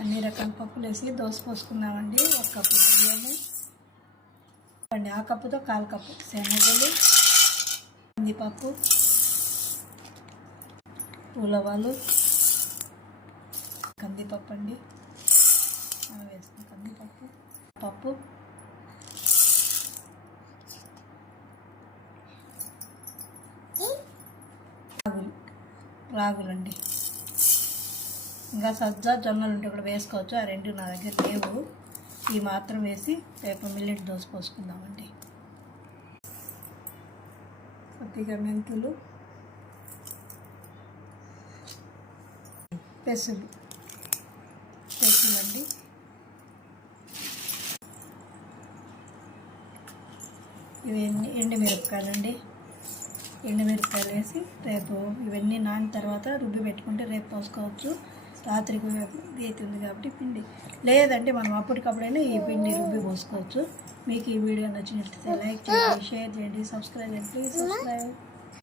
అన్ని రకాల పప్పులు వేసి దోశ పోసుకుందామండి. 1 కప్పు బియ్యము అండి, ఆ కప్పుతో 1/4 కప్పు శనగలు, కందిపప్పు, ఉలవలు, కందిపప్పు అండి వేసిన కందిపప్పు, పప్పు, రాగులండి. ఇంకా సజ్జ జొన్నలు ఉంటే కూడా వేసుకోవచ్చు, ఆ 2 నా దగ్గర లేవు. ఈ మాత్రం వేసి రేపు మిల్లెట్ దోశ పోసుకుందామండి. కొద్దిగా మెంతులు, పెసులండి, ఇవి ఎండుమిరపకాయలండి. ఎండుమిరపకాయలు వేసి రేపు ఇవన్నీ నాని తర్వాత రుబ్బి పెట్టుకుంటే రేపు పోసుకోవచ్చు. రాత్రికి అవుతుంది కాబట్టి పిండి లేదంటే మనం అప్పటికప్పుడైనా ఈ పిండి రుబ్బి పోసుకోవచ్చు. మీకు ఈ వీడియో నచ్చినట్లయితే లైక్ చేయండి, షేర్ చేయండి, సబ్స్క్రైబ్ చేయండి. Please subscribe.